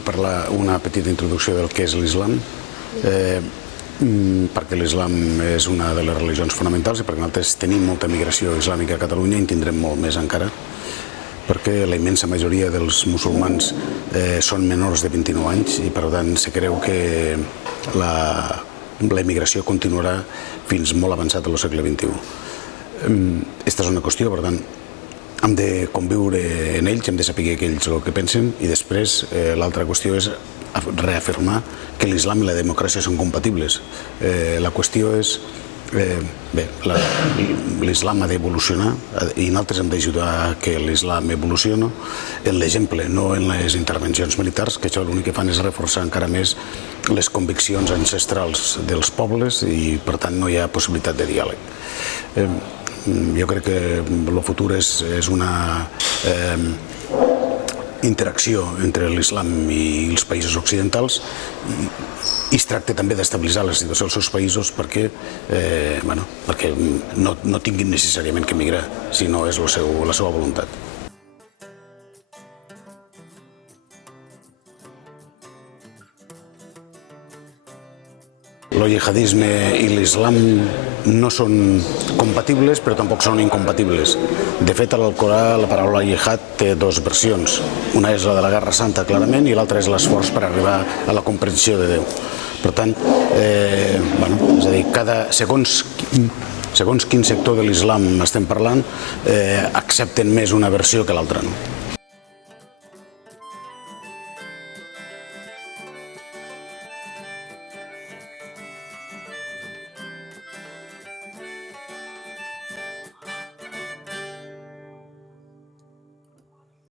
vull parlar una petita introducció del que és l'islam, perquè l'islam és una de les religions fonamentals i perquè nosaltres tenim molta migració islàmica a Catalunya i en tindrem molt més encara, perquè la immensa majoria dels musulmans són menors de 29 anys i per tant se creu que la immigració continuarà fins molt avançat al segle XXI. Aquesta és una qüestió, per tant, hem de conviure en ells, hem de saber que ells el que pensen i després l'altra qüestió és reafirmar que l'islam i la democràcia són compatibles. La qüestió és, bé, l'islam ha d'evolucionar i nosaltres hem d'ajudar que l'islam evolucioni en l'exemple, no en les intervencions militars, que això l'únic que fan és reforçar encara més les conviccions ancestrals dels pobles i per tant no hi ha possibilitat de diàleg. Jo crec que el futur és una interacció entre l'islam i els països occidentals i es tracta també d'estabilitzar la situació dels seus països perquè no tinguin necessàriament que emigrar, si no és la seva voluntat. El jihadisme i l'islam no són compatibles, però tampoc són incompatibles. De fet, a l'Alcorà la paraula jihad té dues versions. Una és la de la Guerra Santa, clarament, i l'altra és l'esforç per arribar a la comprensió de Déu. Per tant, és a dir, segons quin sector de l'islam estem parlant, accepten més una versió que l'altra.